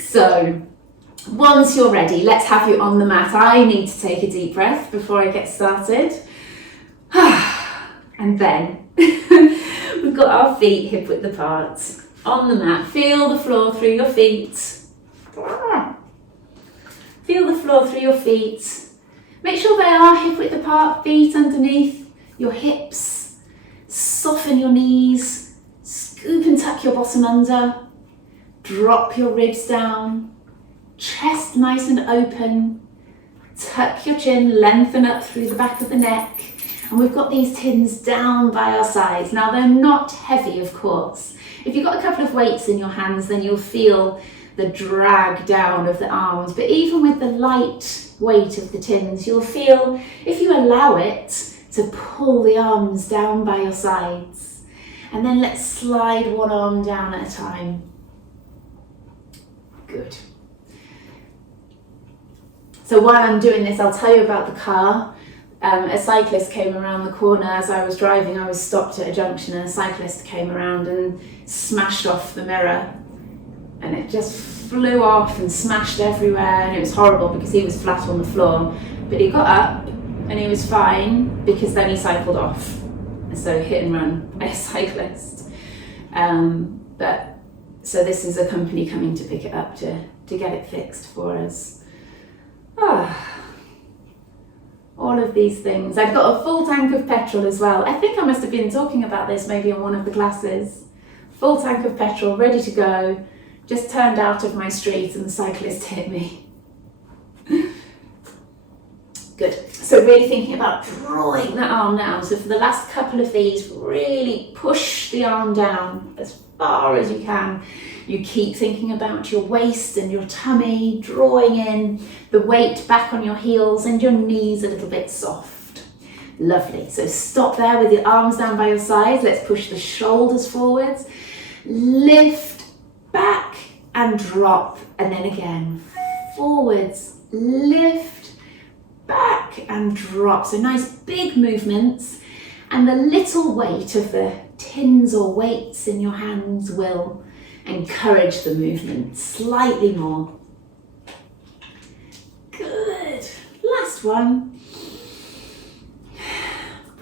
So, once you're ready, let's have you on the mat. I need to take a deep breath before I get started. And then we've got our feet hip width apart on the mat. Feel the floor through your feet. Feel the floor through your feet. Make sure they are hip width apart, feet underneath your hips. Soften your knees. Scoop and tuck your bottom under. Drop your ribs down. Chest nice and open. Tuck your chin, lengthen up through the back of the neck. And we've got these tins down by our sides. Now they're not heavy, of course. If you've got a couple of weights in your hands, then you'll feel the drag down of the arms. But even with the light weight of the tins, you'll feel, if you allow it, to pull the arms down by your sides. And then let's slide one arm down at a time. Good. So while I'm doing this, I'll tell you about the car. A cyclist came around the corner as I was driving. I was stopped at a junction and a cyclist came around and smashed off the mirror. And it just flew off and smashed everywhere, and it was horrible because he was flat on the floor. But he got up and he was fine because then he cycled off. So hit and run by a cyclist. So this is a company coming to pick it up to get it fixed for us. All of these things. I've got a full tank of petrol as well. I think I must have been talking about this maybe in one of the classes. Full tank of petrol, ready to go. Just turned out of my street and the cyclist hit me. Good. So really thinking about drawing that arm down. So for the last couple of these, really push the arm down as far as you can. You keep thinking about your waist and your tummy, drawing in the weight back on your heels and your knees a little bit soft. Lovely. So stop there with your arms down by your sides. Let's push the shoulders forwards. Lift, back and drop. And then again, forwards, lift, back and drop. So nice big movements. And the little weight of the tins or weights in your hands will encourage the movement slightly more. Good. Last one.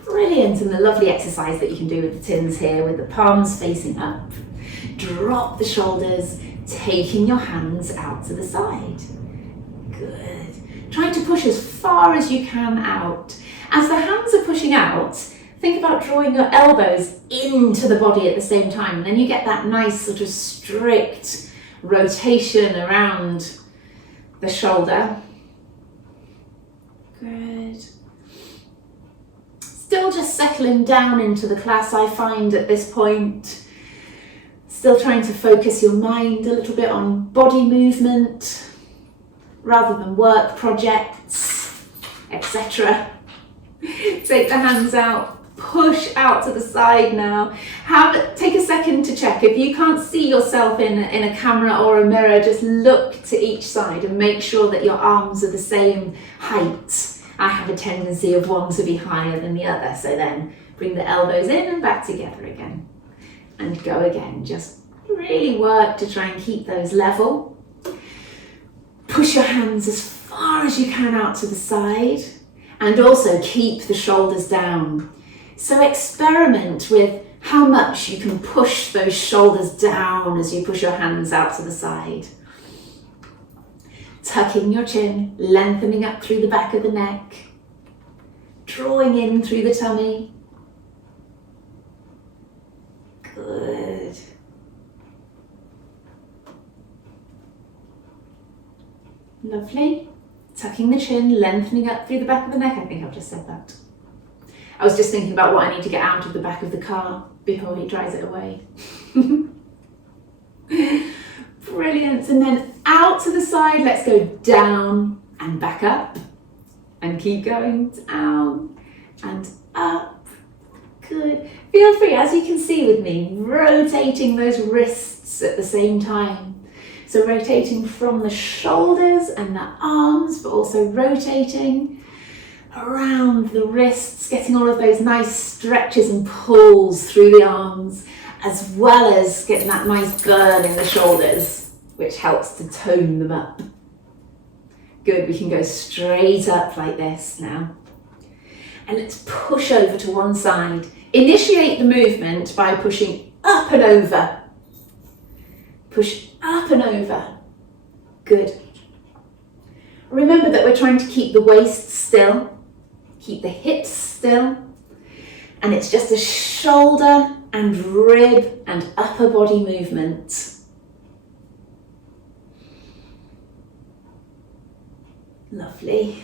Brilliant. And the lovely exercise that you can do with the tins here with the palms facing up. Drop the shoulders, taking your hands out to the side. Good. Try to push as far as you can out. As the hands are pushing out, think about drawing your elbows into the body at the same time, and then you get that nice sort of strict rotation around the shoulder. Good. Still just settling down into the class, I find at this point. Still trying to focus your mind a little bit on body movement rather than work projects, etc. Take the hands out. Push out to the side now. Take a second to check. If you can't see yourself in a camera or a mirror, just look to each side and make sure that your arms are the same height. I have a tendency of one to be higher than the other, so then bring the elbows in and back together again. And go again. Just really work to try and keep those level. Push your hands as far as you can out to the side, and also keep the shoulders down. So experiment with how much you can push those shoulders down as you push your hands out to the side. Tucking your chin, lengthening up through the back of the neck, drawing in through the tummy. Good. Lovely. Tucking the chin, lengthening up through the back of the neck. I think I've just said that. I was just thinking about what I need to get out of the back of the car before he dries it away. Brilliant. And then out to the side, let's go down and back up. And keep going down and up. Good. Feel free, as you can see with me, rotating those wrists at the same time. So rotating from the shoulders and the arms, but also rotating around the wrists, getting all of those nice stretches and pulls through the arms, as well as getting that nice burn in the shoulders, which helps to tone them up. Good, we can go straight up like this now. And let's push over to one side. Initiate the movement by pushing up and over. Push up and over. Good. Remember that we're trying to keep the waist still, keep the hips still, and it's just a shoulder and rib and upper body movement. Lovely.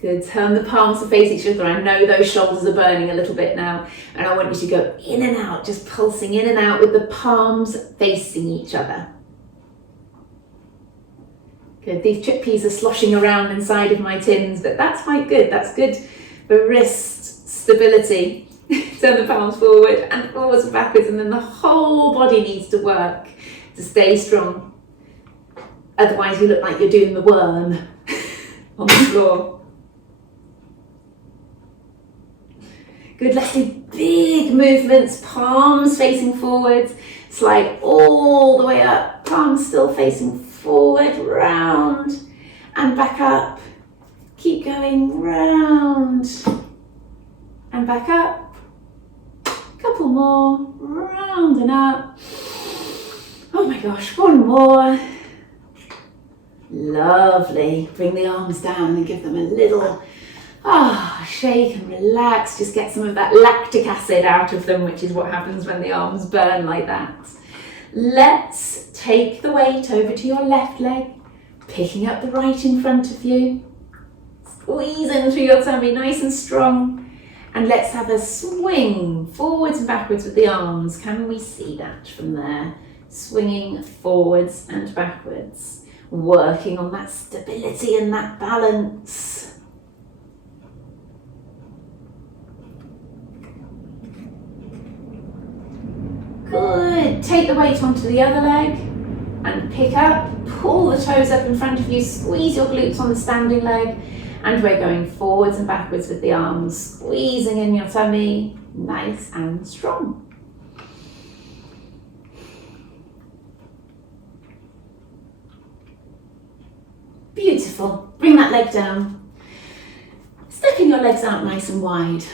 Good, turn the palms to face each other. I know those shoulders are burning a little bit now, and I want you to go in and out, just pulsing in and out with the palms facing each other. Good, these chickpeas are sloshing around inside of my tins, but that's quite good. That's good for wrist stability. Turn the palms forward and forwards and backwards, and then the whole body needs to work to stay strong. Otherwise you look like you're doing the worm on the floor. Good, let's do big movements, palms facing forwards, slide all the way up, palms still facing forward, round, and back up. Keep going, round, and back up. Couple more, round and up. Oh my gosh, one more. Lovely. Bring the arms down and give them a little shake and relax. Just get some of that lactic acid out of them, which is what happens when the arms burn like that. Let's take the weight over to your left leg, picking up the right in front of you. Squeeze in through your tummy, nice and strong. And let's have a swing forwards and backwards with the arms. Can we see that from there? Swinging forwards and backwards. Working on that stability and that balance. Good. Take the weight onto the other leg and pick up. Pull the toes up in front of you. Squeeze your glutes on the standing leg. And we're going forwards and backwards with the arms, squeezing in your tummy, nice and strong. Beautiful. Bring that leg down. Stepping your legs out nice and wide,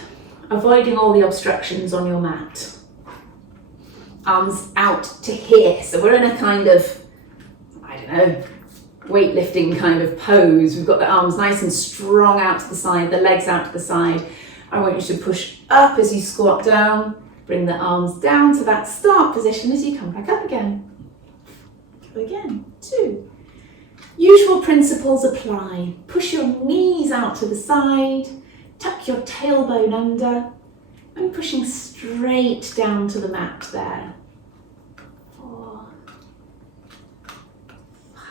avoiding all the obstructions on your mat. Arms out to here. So we're in a kind of, weightlifting kind of pose. We've got the arms nice and strong out to the side, the legs out to the side. I want you to push up as you squat down. Bring the arms down to that start position as you come back up again. Go again, 2. Usual principles apply. Push your knees out to the side, tuck your tailbone under, and pushing straight down to the mat there. 4, 5,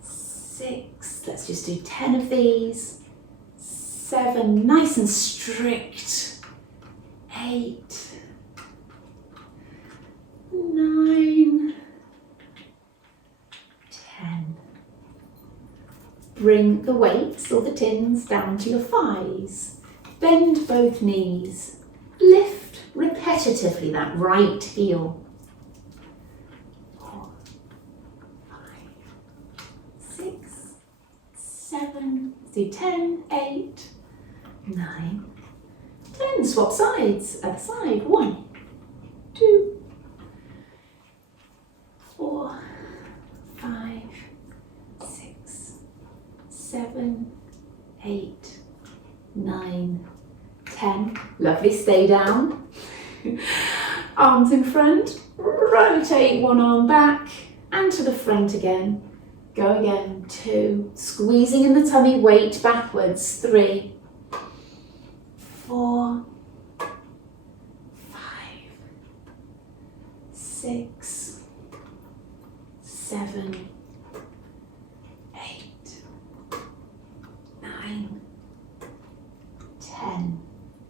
6, let's just do 10 of these. 7, nice and strict. 8, 9, 10. Bring the weights or the tins down to your thighs. Bend both knees. Lift repetitively that right heel. 4, 5, 6, 7, do 10, 8, 9, 10. Swap sides at the side. 1, 2, 4, 5, 6, 7, 8, 9, 10. Lovely, stay down. Arms in front, rotate one arm back and to the front again. Go again, 2, squeezing in the tummy, weight backwards, 3, 4, 5, 6, 7, 8, 9, 10.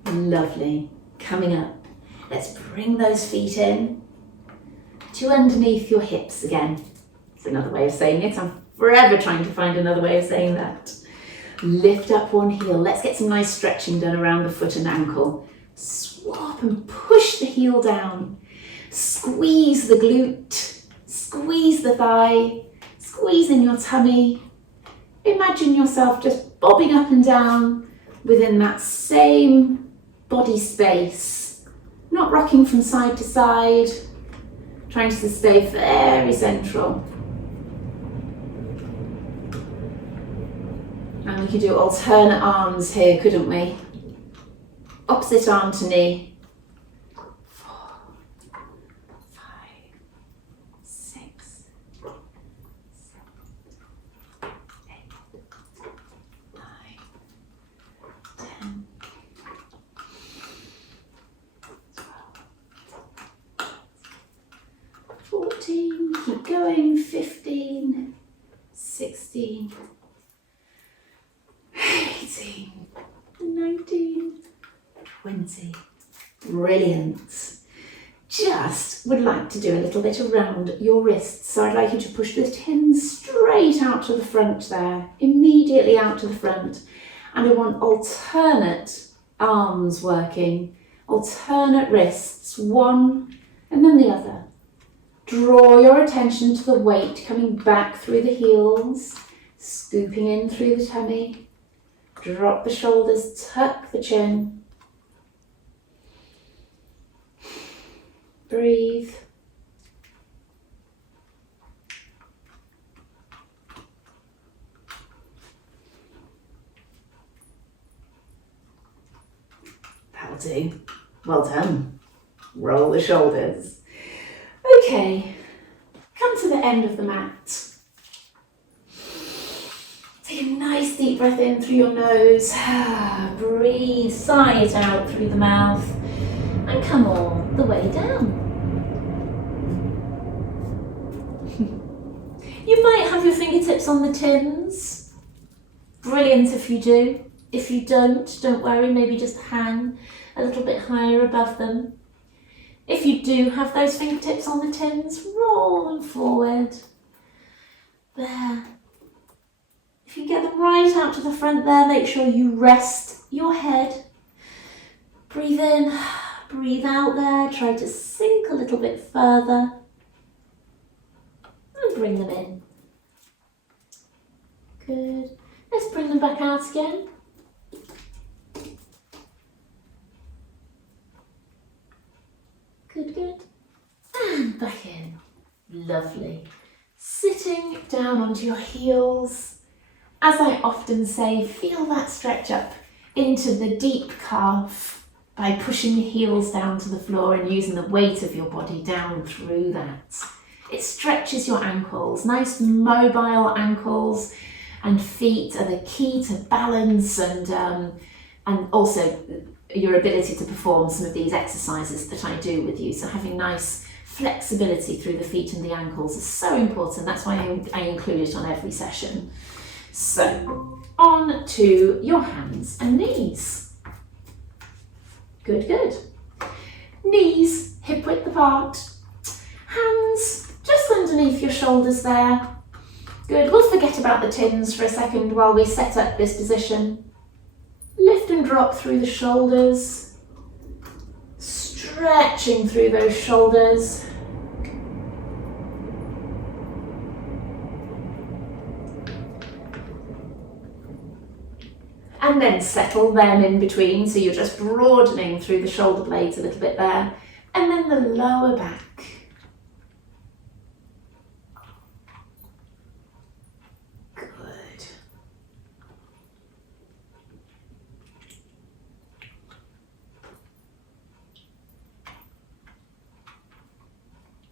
Lovely. Coming up, let's bring those feet in to underneath your hips again. It's another way of saying it. I'm Forever trying to find another way of saying that. Lift up one heel. Let's get some nice stretching done around the foot and ankle. Swap and push the heel down. Squeeze the glute. Squeeze the thigh. Squeeze in your tummy. Imagine yourself just bobbing up and down within that same body space. Not rocking from side to side. Trying to stay very central. And we could do alternate arms here, couldn't we? Opposite arm to knee. 4, 5, 6, 7, 8, 9, 10, 12, 14, keep going, 15, 16, 18, 19, 20. Brilliant. Just would like to do a little bit around your wrists. So I'd like you to push the tins straight out to the front there, immediately out to the front. And I want alternate arms working, alternate wrists, one and then the other. Draw your attention to the weight coming back through the heels, scooping in through the tummy. Drop the shoulders, tuck the chin. Breathe. That'll do. Well done. Roll the shoulders. Okay, come to the end of the mat. Take a nice deep breath in through your nose. Breathe, sigh it out through the mouth. And come all the way down. You might have your fingertips on the tins. Brilliant if you do. If you don't worry, maybe just hang a little bit higher above them. If you do have those fingertips on the tins, roll them forward. There. If you get them right out to the front there, make sure you rest your head. Breathe in, breathe out there. Try to sink a little bit further. And bring them in. Good. Let's bring them back out again. Good, good. And back in. Lovely. Sitting down onto your heels. As I often say, feel that stretch up into the deep calf by pushing the heels down to the floor and using the weight of your body down through that. It stretches your ankles. Nice mobile ankles and feet are the key to balance and also your ability to perform some of these exercises that I do with you. So having nice flexibility through the feet and the ankles is so important. That's why I include it on every session. So, on to your hands and knees. Good, good. Knees hip width apart. Hands just underneath your shoulders there. Good, we'll forget about the tins for a second while we set up this position. Lift and drop through the shoulders. Stretching through those shoulders. And then settle them in between, so you're just broadening through the shoulder blades a little bit there. And then the lower back. Good.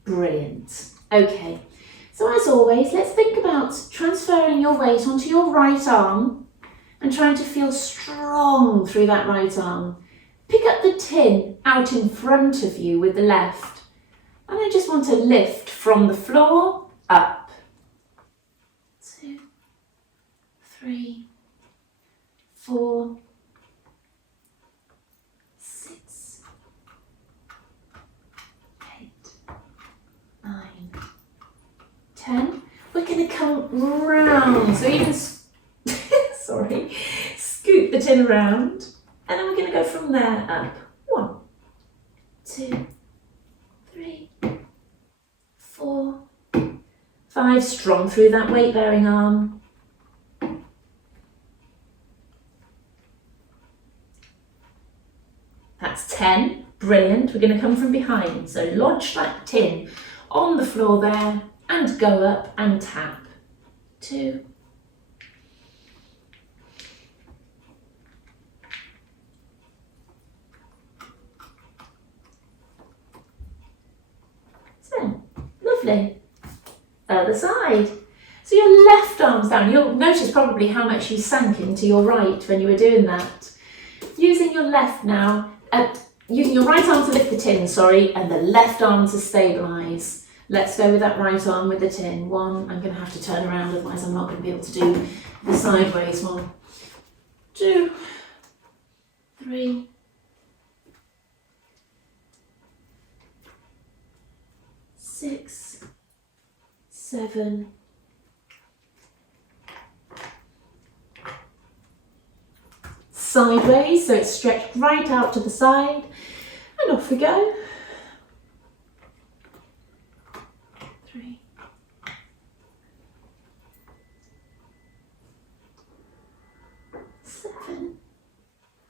Brilliant. Okay, so as always, let's think about transferring your weight onto your right arm and trying to feel strong through that right arm. Pick up the tin out in front of you with the left. And I just want to lift from the floor up. 2, 3, 4, 6, 8, 9, 10. We're going to come around. So even, sorry, scoot the tin around. And then we're going to go from there up. 1, 2, 3, 4, 5. Strong through that weight-bearing arm. That's 10. Brilliant. We're going to come from behind. So lodge that tin on the floor there and go up and tap. 2. 10. Lovely. Other side. So your left arm's down. You'll notice probably how much you sank into your right when you were doing that. Using your left now, using your right arm to lift the tin, sorry, and the left arm to stabilise. Let's go with that right arm with the tin. 1, I'm going to have to turn around, otherwise I'm not going to be able to do the sideways one. 2, 3, 6, 7, sideways, so it's stretched right out to the side, and off we go. 3, 7,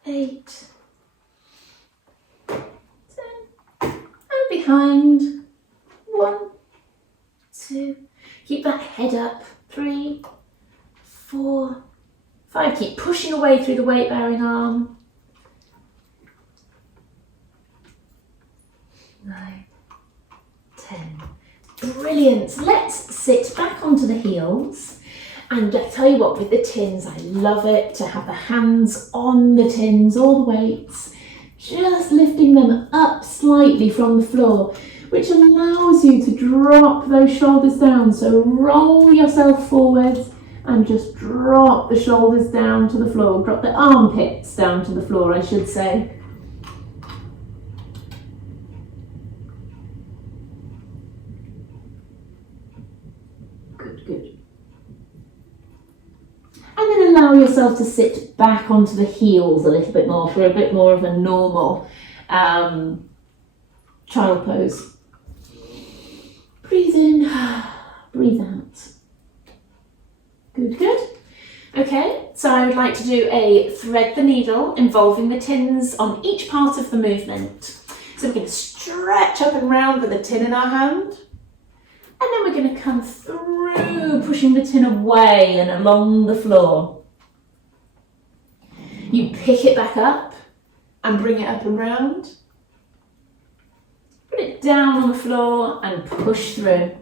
8, 10, and behind. 1, 2, keep that head up. 3, 4, 5, keep pushing away through the weight bearing arm. 9, 10. Brilliant. Let's sit back onto the heels, and I tell you what, with the tins, I love it to have the hands on the tins, all the weights, just lifting them up slightly from the floor, which allows you to drop those shoulders down. So roll yourself forwards and just drop the shoulders down to the floor. Drop the armpits down to the floor, I should say. Good, good. And then allow yourself to sit back onto the heels a little bit more for a bit more of a normal child pose. Breathe in, breathe out. Good, good. Okay, so I would like to do a thread the needle involving the tins on each part of the movement. So we're going to stretch up and round with a tin in our hand. And then we're going to come through, pushing the tin away and along the floor. You pick it back up and bring it up and round. Put it down on the floor and push through.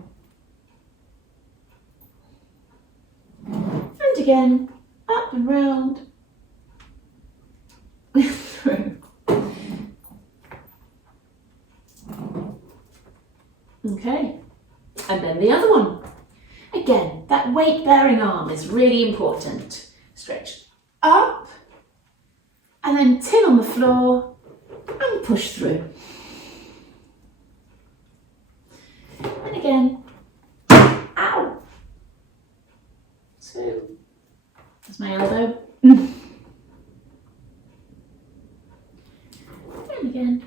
And again, up and round. Through. Okay, and then the other one. Again, that weight-bearing arm is really important. Stretch up, and then tin on the floor, and push through. And again, ow, 2, that's my elbow, and again,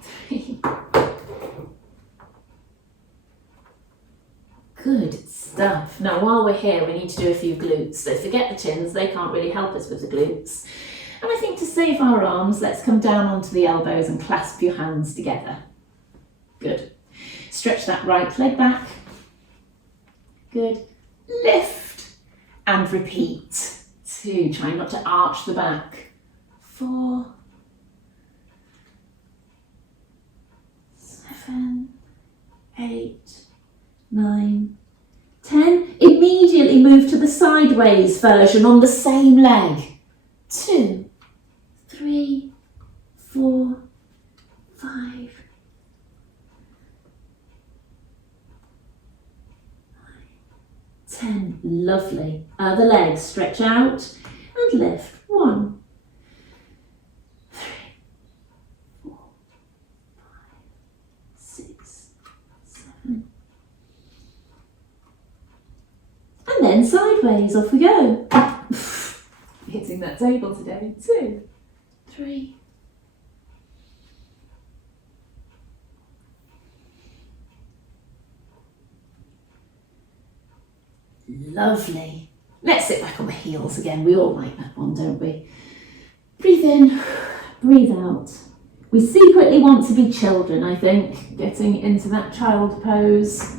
3. Good stuff. Now while we're here, we need to do a few glutes. So forget the tins, they can't really help us with the glutes. And I think to save our arms, let's come down onto the elbows and clasp your hands together. Good. Stretch that right leg back. Good. Lift and repeat. 2, try not to arch the back. 4, 7, 8, 9, 10. Immediately move to the sideways version on the same leg. 2, 3, 4, 5, 10. Lovely. Other leg, stretch out and lift. 1, 3, 4, 5, 6, 7, sideways, off we go. Hitting that table today. 2, 3. Lovely. Let's sit back on the heels again. We all like that one, don't we? Breathe in, breathe out. We secretly want to be children, I think, getting into that child pose.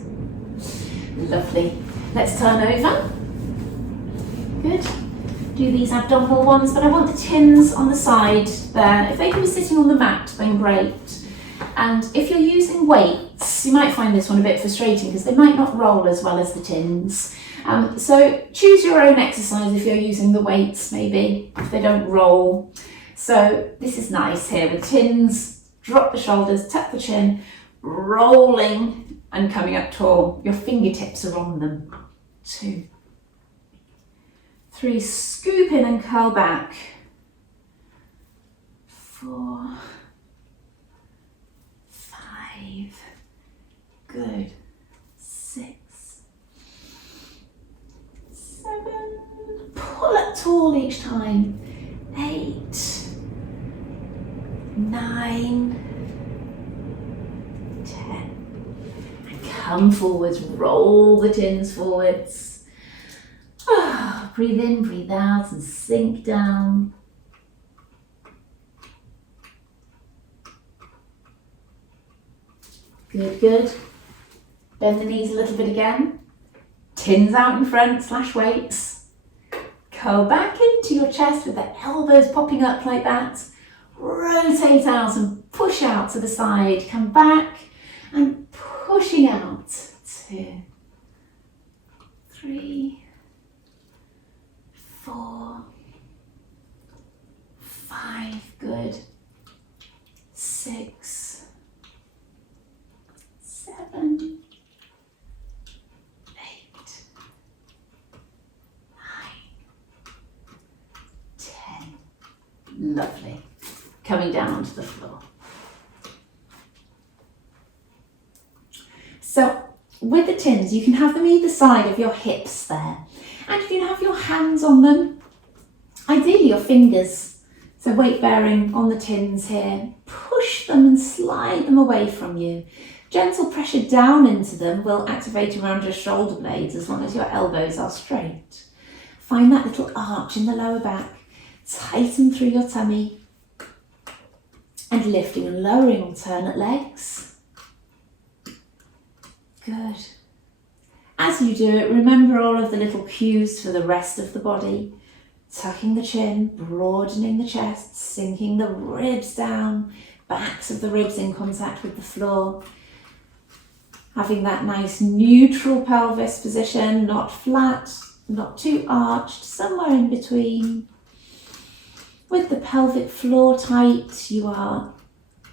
Lovely. Let's turn over. Good. Do these abdominal ones, but I want the tins on the side there. If they can be sitting on the mat, then great. And if you're using weights, you might find this one a bit frustrating because they might not roll as well as the tins. So choose your own exercise if you're using the weights, maybe, if they don't roll. So this is nice here with tins, drop the shoulders, tuck the chin, rolling and coming up tall. Your fingertips are on them. 2, 3, scoop in and curl back. 4, 5, good. 6, 7, pull up tall each time. 8, 9, 10. And come forwards, roll the tins forwards. Breathe in, breathe out and sink down. Good, good. Bend the knees a little bit again. Tins out in front, / weights. Curl back into your chest with the elbows popping up like that. Rotate out and push out to the side. Come back and pushing out. 2, 3, 4, 5, good. 6, 7, 8, 9, 10. Lovely. Coming down onto the floor. So with the tins, you can have them either side of your hips there. And you can have your hands on them. Ideally your fingers. So weight bearing on the tins here. Push them and slide them away from you. Gentle pressure down into them will activate around your shoulder blades as long as your elbows are straight. Find that little arch in the lower back. Tighten through your tummy. And lifting and lowering alternate legs. Good. As you do it, remember all of the little cues for the rest of the body. Tucking the chin, broadening the chest, sinking the ribs down, backs of the ribs in contact with the floor. Having that nice neutral pelvis position, not flat, not too arched, somewhere in between. With the pelvic floor tight, you are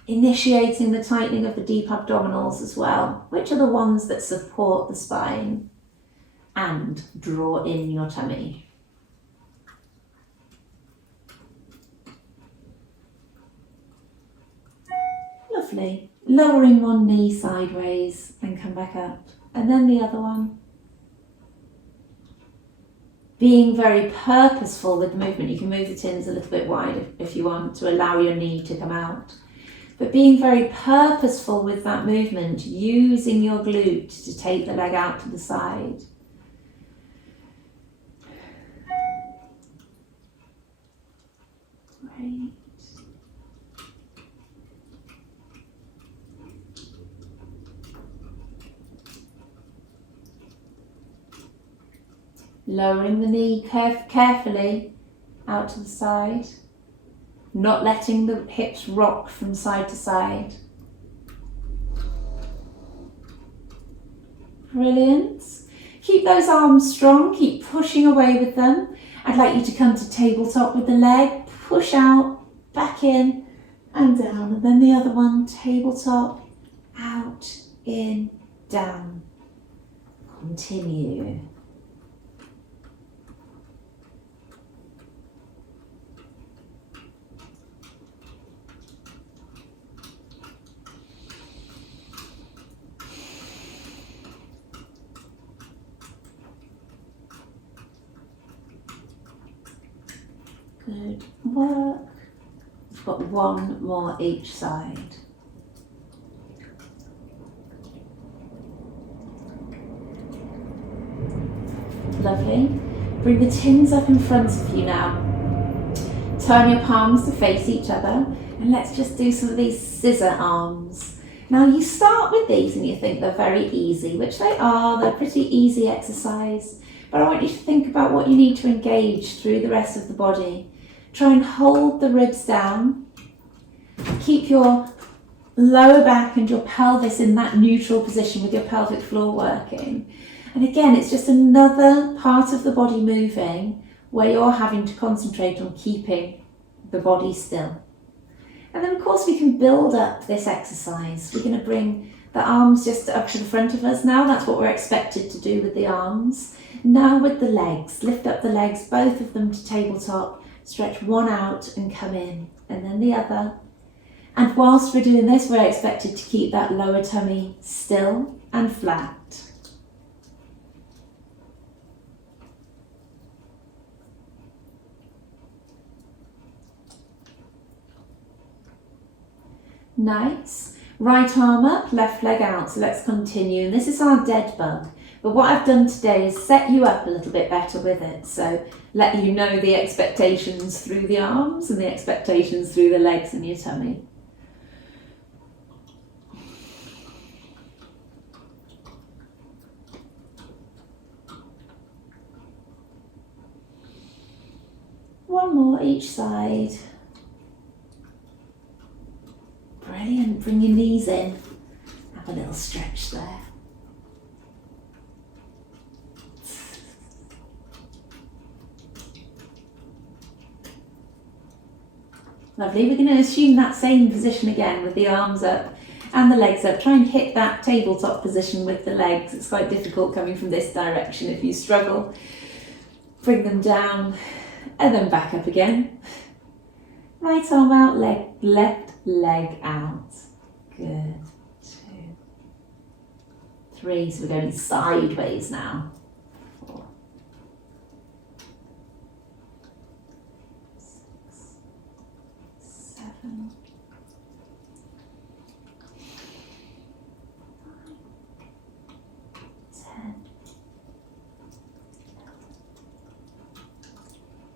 initiating the tightening of the deep abdominals as well, which are the ones that support the spine and draw in your tummy. Lovely. Lowering one knee sideways and come back up, and then the other one. Being very purposeful with the movement. You can move the tins a little bit wide if you want to allow your knee to come out. But being very purposeful with that movement, using your glute to take the leg out to the side. Great. Lowering the knee carefully out to the side, not letting the hips rock from side to side. Brilliant. Keep those arms strong, keep pushing away with them. I'd like you to come to tabletop with the leg, push out, back in and down. And then the other one, tabletop, out, in, down. Continue. Good work. We've got one more each side. Lovely. Bring the tins up in front of you now. Turn your palms to face each other, and let's just do some of these scissor arms. Now you start with these and you think they're very easy, which they are, they're pretty easy exercise, but I want you to think about what you need to engage through the rest of the body. Try and hold the ribs down, keep your lower back and your pelvis in that neutral position with your pelvic floor working. And again, it's just another part of the body moving where you're having to concentrate on keeping the body still. And then of course we can build up this exercise. We're going to bring the arms just up to the front of us now. That's what we're expected to do with the arms. Now with the legs, lift up the legs, both of them to tabletop, stretch one out and come in, and then the other. And whilst we're doing this, we're expected to keep that lower tummy still and flat. Nice. Right arm up, left leg out. So let's continue. And this is our dead bug. But what I've done today is set you up a little bit better with it. So let you know the expectations through the arms and the expectations through the legs and your tummy. One more each side. Brilliant, bring your knees in, have a little stretch there. Lovely, we're going to assume that same position again with the arms up and the legs up. Try and hit that tabletop position with the legs. It's quite difficult coming from this direction if you struggle. Bring them down and then back up again. Right arm out, left leg out. Good. 2, 3. So we're going sideways now. 4, 6, 7, 10.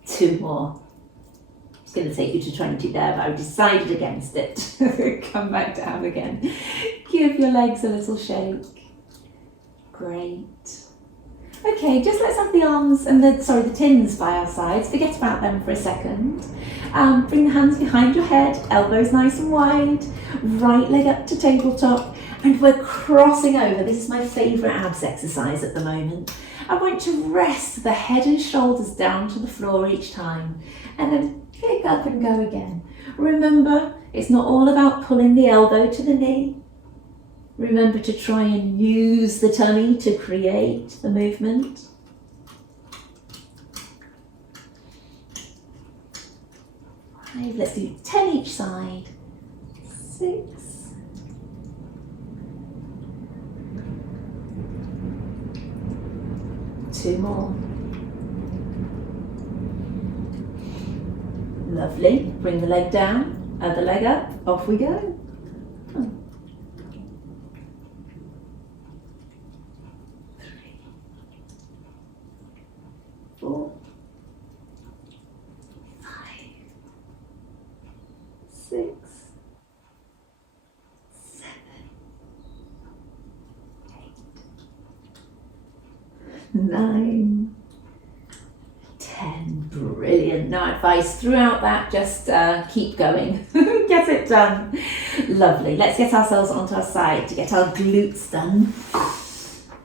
2 more. Going to take you to 20 there, but I've decided against it. Come back down again. Give your legs a little shake. Great. Okay, just let's have the arms and the tins by our sides. Forget about them for a second. Bring the hands behind your head, elbows nice and wide, right leg up to tabletop, and we're crossing over. This is my favourite abs exercise at the moment. I want to rest the head and shoulders down to the floor each time, and then pick up and go again. Remember, it's not all about pulling the elbow to the knee. Remember to try and use the tummy to create the movement. Five, let's do 10 each side. 6. 2 more. Lovely. Bring the leg down, other leg up, off we go. 3, 4, 5, 6, 7, 8, 9, 10. Brilliant. Now advice throughout that, just keep going. Get it done. Lovely. Let's get ourselves onto our side to get our glutes done.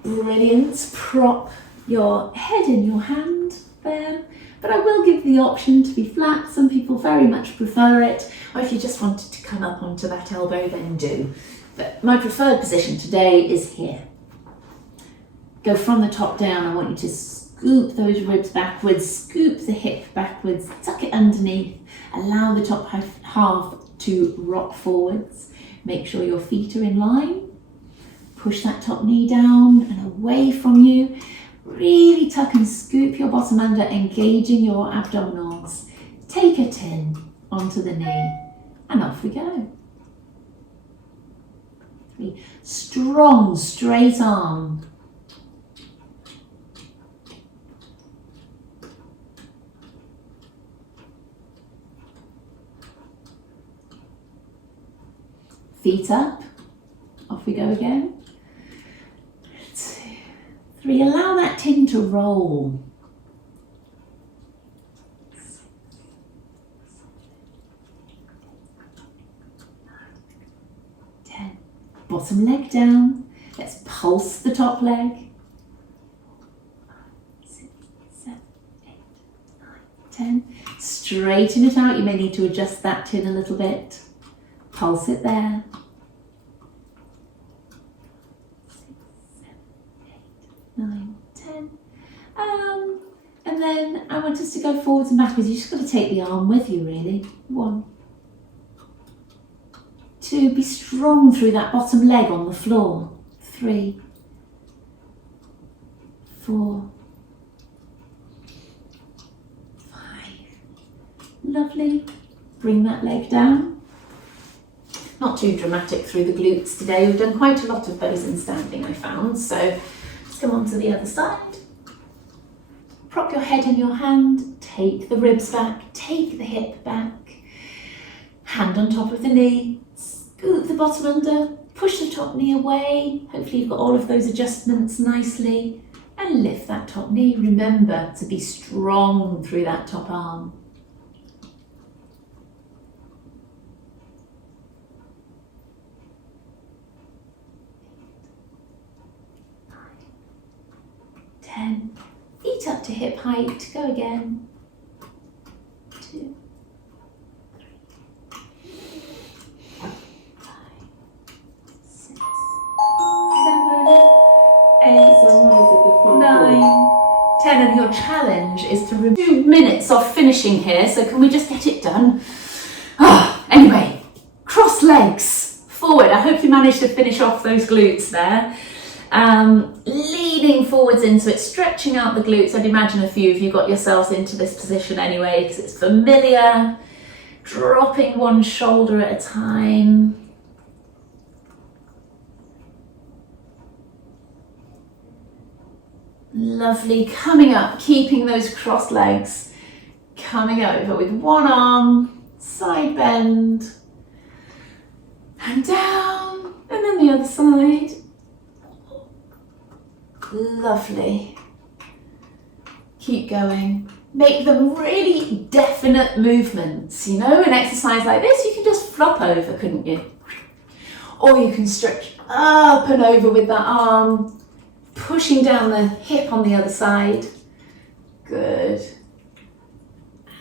Brilliant. Prop your head in your hand there. But I will give the option to be flat. Some people very much prefer it. Or if you just wanted to come up onto that elbow, then do. But my preferred position today is here. Go from the top down. I want you to scoop those ribs backwards, scoop the hip backwards, tuck it underneath, allow the top half to rock forwards. Make sure your feet are in line. Push that top knee down and away from you. Really tuck and scoop your bottom under, engaging your abdominals. take a tin onto the knee, and off we go. 3, strong, straight arm. 4, feet up, off we go again. 2, 3, allow that tin to roll. 10, bottom leg down. Let's pulse the top leg. 6, 7, 8, 9, 10. Straighten it out. You may need to adjust that tin a little bit. Pulse it there. 6, 7, 8, 9, 10. And then I want us to go forwards and backwards. You just got to take the arm with you, really. 1, 2, be strong through that bottom leg on the floor. 3, 4, 5. Lovely. Bring that leg down. Not too dramatic through the glutes today. We've done quite a lot of those in standing, I found. So let's come on to the other side. Prop your head in your hand. Take the ribs back. Take the hip back. Hand on top of the knee. Scoop the bottom under. Push the top knee away. Hopefully you've got all of those adjustments nicely. And lift that top knee. Remember to be strong through that top arm. 10. Feet up to hip height. Go again. 2, 3, 4, 5, 6, 7, 8, 9, 10. And your challenge is to remove 2 minutes of finishing here. So can we just get it done? Anyway, cross legs forward. I hope you managed to finish off those glutes there. Leaning forwards into it, stretching out the glutes. I'd imagine a few of you got yourselves into this position anyway because it's familiar. Dropping one shoulder at a time. Lovely. Coming up, keeping those crossed legs. Coming over with one arm, side bend, and down, and then the other side. Lovely. Keep going. Make them really definite movements. You know, an exercise like this, you can just flop over, couldn't you? Or you can stretch up and over with that arm, pushing down the hip on the other side. Good.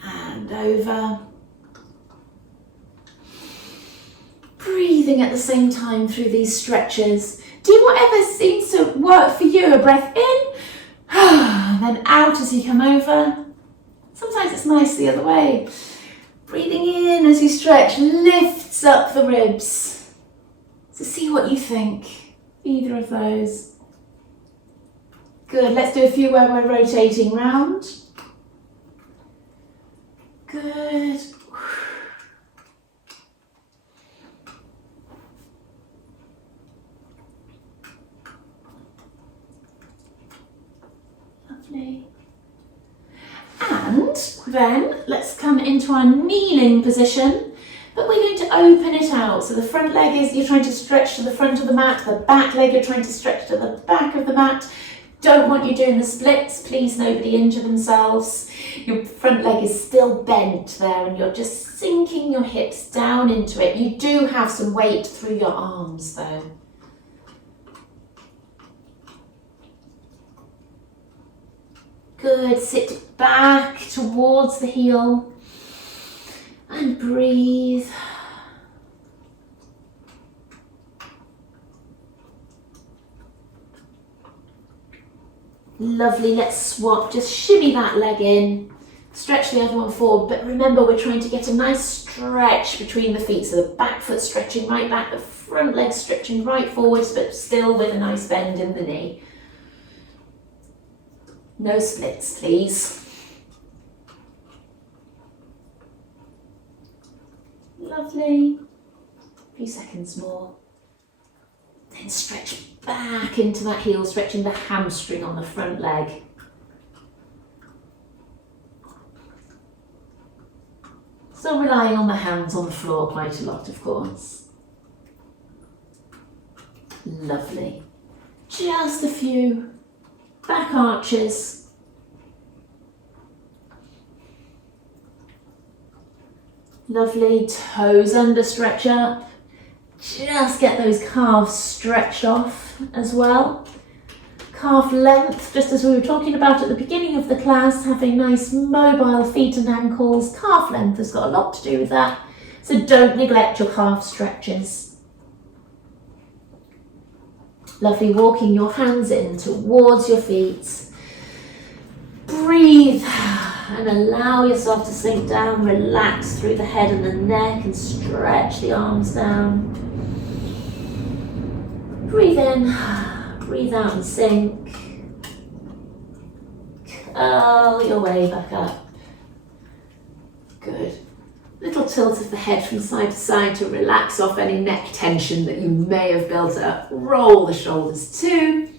And over. Breathing at the same time through these stretches. Do whatever seems to work for you. A breath in, then out as you come over. Sometimes it's nice the other way. Breathing in as you stretch lifts up the ribs. So see what you think. Either of those. Good. Let's do a few where we're rotating round. Good. And then let's come into our kneeling position, but we're going to open it out. So the front leg is, you're trying to stretch to the front of the mat, the back leg you're trying to stretch to the back of the mat. Don't want you doing the splits, please nobody injure themselves. Your front leg is still bent there and you're just sinking your hips down into it. You do have some weight through your arms though. Good, sit back towards the heel and breathe. Lovely, let's swap, just shimmy that leg in, stretch the other one forward, but remember we're trying to get a nice stretch between the feet, so the back foot stretching right back, the front leg stretching right forwards, but still with a nice bend in the knee. No splits, please. few seconds more. Then stretch back into that heel, stretching the hamstring on the front leg. Still relying on the hands on the floor quite a lot, of course. Lovely. Just a few back arches. Lovely. Toes under, stretch up. Just get those calves stretched off as well. Calf length, just as we were talking about at the beginning of the class, having nice mobile feet and ankles. Calf length has got a lot to do with that. So don't neglect your calf stretches. Lovely, walking your hands in towards your feet. Breathe and allow yourself to sink down. Relax through the head and the neck and stretch the arms down. Breathe in, breathe out and sink. Curl your way back up. Good. Little tilt of the head from side to side to relax off any neck tension that you may have built up. Roll the shoulders too.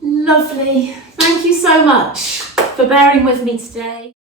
Lovely. Thank you so much for bearing with me today.